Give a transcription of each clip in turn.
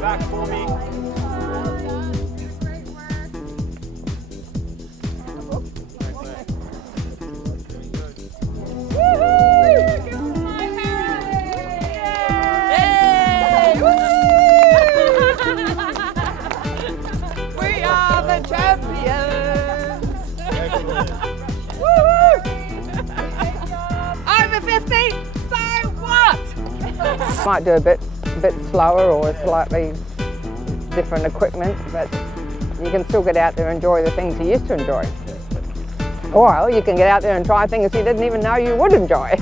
back for me. We are the champions! Over 50, so what? Might do a bit slower or slightly different equipment, but you can still get out there and enjoy the things you used to enjoy. Or you can get out there and try things you didn't even know you would enjoy.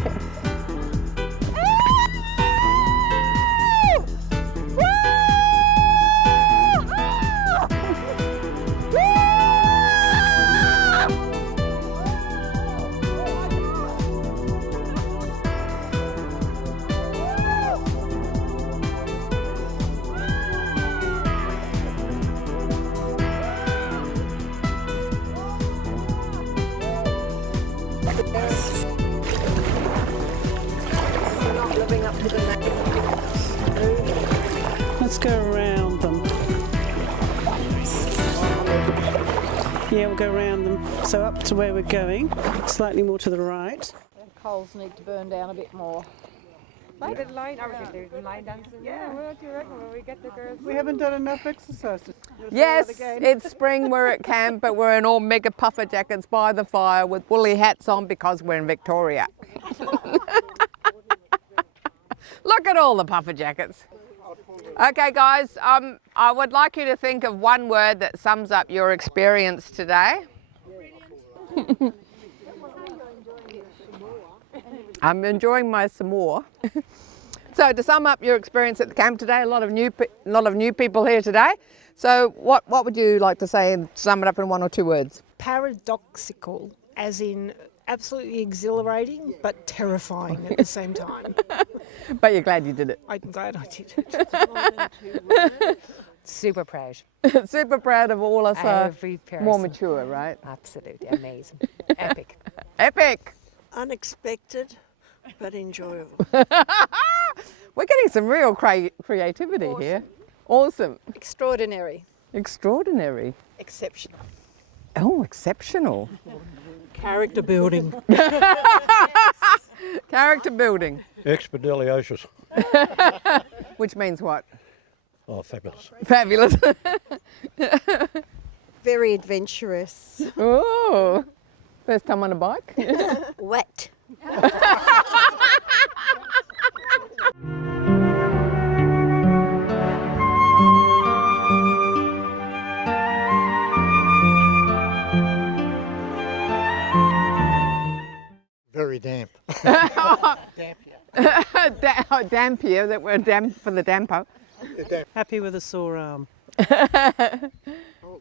Let's go around them. Yeah, we'll go around them. So up to where we're going, slightly more to the right. The coals need to burn down a bit more. A bit line, there's line dancing. Yeah, what do you reckon when we get the girls? We haven't done enough exercise. Yes, it's spring, we're at camp, but we're in all mega puffer jackets by the fire with woolly hats on because we're in Victoria. Look at all the puffer jackets. Okay guys, I would like you to think of one word that sums up your experience today. I'm enjoying my s'more. So to sum up your experience at the camp today, a lot of new people here today. So what would you like to say and sum it up in one or two words? Paradoxical, as in absolutely exhilarating but terrifying at the same time. But you're glad you did it. I'm glad I did it. Super proud. Super proud of all us Every person. more mature, right? Absolutely amazing. Epic. Epic. Unexpected, but enjoyable. We're getting some real creativity here. Awesome. Extraordinary. Extraordinary. Exceptional. Oh, exceptional. Character building. Character building. Expediliosus. Which means what? Oh, fabulous. Fabulous. Very adventurous. Oh, first time on a bike? Wet. Very damp. Dampier, that we're damp for the damper. Happy with a sore arm.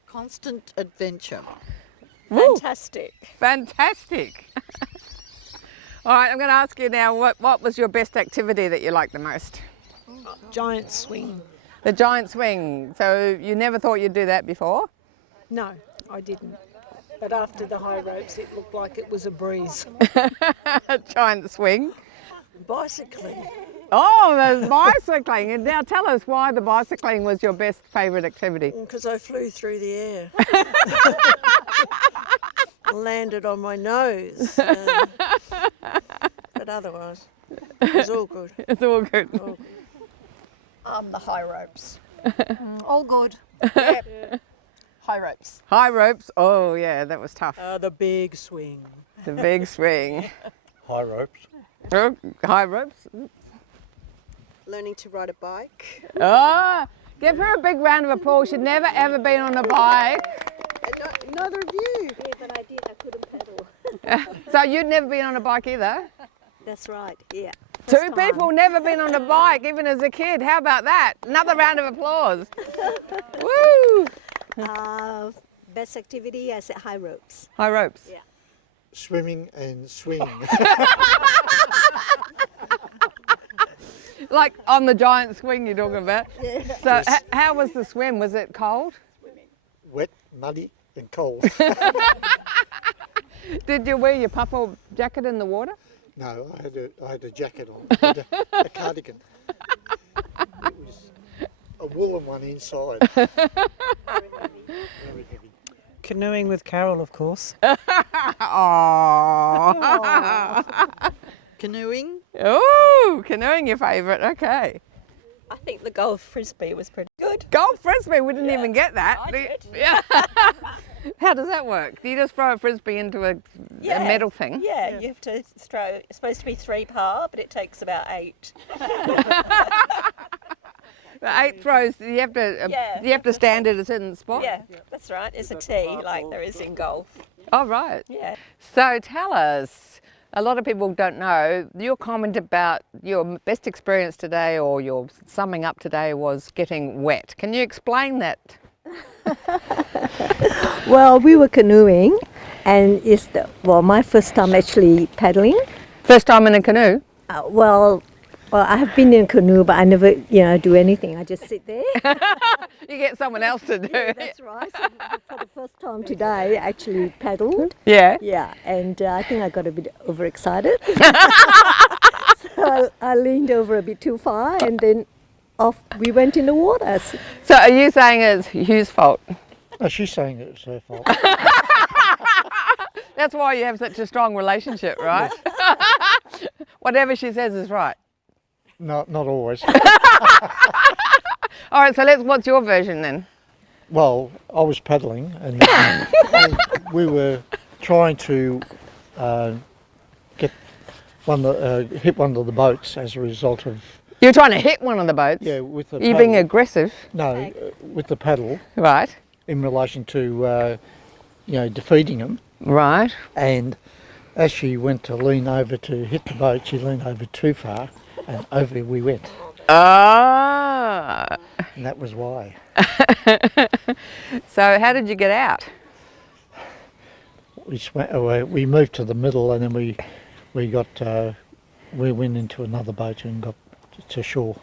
Constant adventure. Woo. Fantastic. Fantastic. All right, I'm going to ask you now, what was your best activity that you liked the most? Giant swing. The giant swing. So you never thought you'd do that before? No, I didn't. But after the high ropes, it looked like it was a breeze. Giant swing. Bicycling. Oh, there's bicycling. And now tell us why the bicycling was your best favourite activity. Because I flew through the air. Landed on my nose. But otherwise, it was all good. It's all good. All good. The high ropes. All good. High ropes. High ropes. Oh, yeah, that was tough. The big swing. The big swing. High ropes. Oh, high ropes. Learning to ride a bike. Oh, give her a big round of applause. She'd never ever been on a bike. Neither of you. Yeah, but I did. I couldn't pedal. So you'd never been on a bike either? That's right. Yeah. Two people never been on a bike, even as a kid. How about that? Another round of applause. Woo! Best activity, I said high ropes. High ropes. Yeah. Swimming and swinging. Like on the giant swing you're talking about. Yeah. So Yes. how was the swim? Was it cold? Wet, muddy and cold. Did you wear your puffer jacket in the water? No, I had a jacket on. I had a cardigan. It was a woolen one inside. Very heavy. Canoeing with Carol, of course. Aww. Canoeing. Oh, canoeing your favourite, okay. I think the golf frisbee was pretty good. Golf frisbee, we didn't even get that. I did. Yeah. How does that work? Do you just throw a frisbee into a metal thing? Yeah, you have to throw. It's supposed to be 3-par, but it takes about 8. The 8 throws, you have to you have to stand at a certain spot? Yeah, that's right. It's a tee like there is in golf. Oh, right. Yeah. So tell us, a lot of people don't know, your comment about your best experience today or your summing up today was getting wet. Can you explain that? Well, we were canoeing, and it's my first time actually paddling. First time in a canoe? Well, I have been in a canoe, but I never, do anything. I just sit there. You get someone else to do it. That's right. So for the first time today, I actually paddled. Yeah. Yeah, and I think I got a bit overexcited. So I leaned over a bit too far, and then off we went in the water. So are you saying it's Hugh's fault? No, she's saying it was her fault. That's why you have such a strong relationship, right? Whatever she says is right. No, not always. All right, so what's your version then? Well, I was paddling and we were trying to get hit one of the boats as a result of... You're trying to hit one of the boats? Yeah, with the You being aggressive? No, with the paddle Right. in relation to, defeating them. Right. And as she went to lean over to hit the boat, she leaned over too far and over we went. Ah. And that was why. So how did you get out? We moved to the middle and then we went into another boat and got to shore.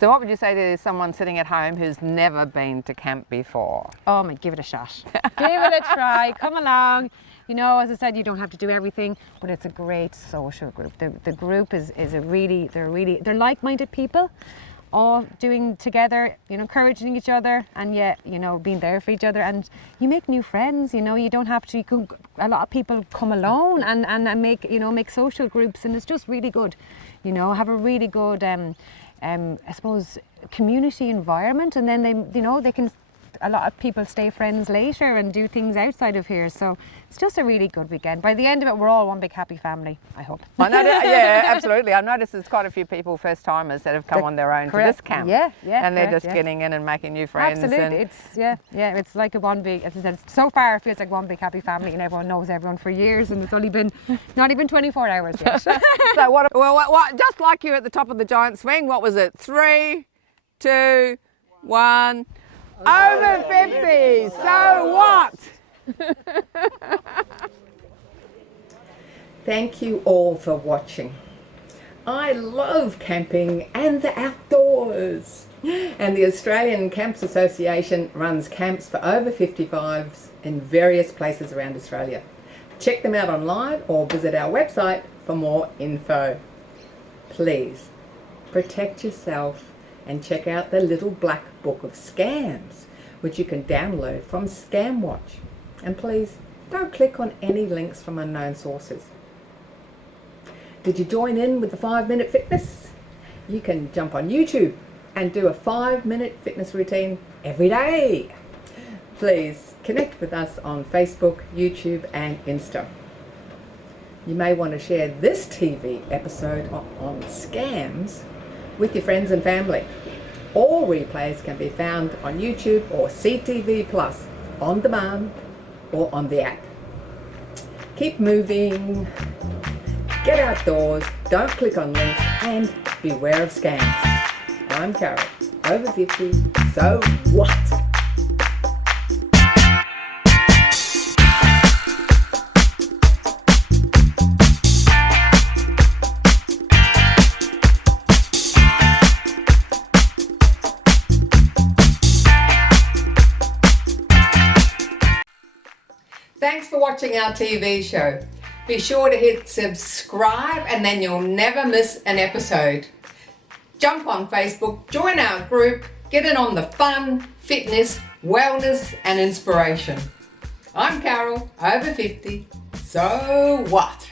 So what would you say to someone sitting at home who's never been to camp before? Oh my, give it a shot. Give it a try. Come along. As I said, you don't have to do everything, but it's a great social group. The group is they're like-minded people, all doing together, encouraging each other, and yet, being there for each other. And you make new friends. You don't have to. A lot of people come alone and make social groups, and it's just really good. Have a really good. I suppose community environment, and then they can. A lot of people stay friends later and do things outside of here, so it's just a really good weekend. By the end of it, we're all one big happy family, I hope. Yeah, absolutely. I've noticed there's quite a few people, first timers, that have come on their own to this camp. Yeah, and they're correct, just getting in and making new friends. Absolutely, it's like a one big. As I said, so far it feels like one big happy family, and everyone knows everyone for years, and it's only been not even 24 hours yet. So what? Just like you at the top of the giant swing. What was it? 3, 2, 1. Over 50. So what? Thank you all for watching. I love camping and the outdoors. And the Australian Camps Association runs camps for over 55s in various places around Australia. Check them out online or visit our website for more info. Please protect yourself and check out the little black book of scams, which you can download from ScamWatch. And please don't click on any links from unknown sources. Did you join in with the 5-minute fitness? You can jump on YouTube and do a 5-minute fitness routine every day. Please connect with us on Facebook, YouTube and Insta. You may want to share this TV episode on scams with your friends and family. All replays can be found on YouTube or CTV Plus, on demand or on the app. Keep moving, get outdoors, don't click on links and beware of scams. I'm Carol, over 50, so what? Thanks for watching our TV show. Be sure to hit subscribe and then you'll never miss an episode. Jump on Facebook, join our group, get in on the fun, fitness, wellness and inspiration. I'm Carol, over 50, so what?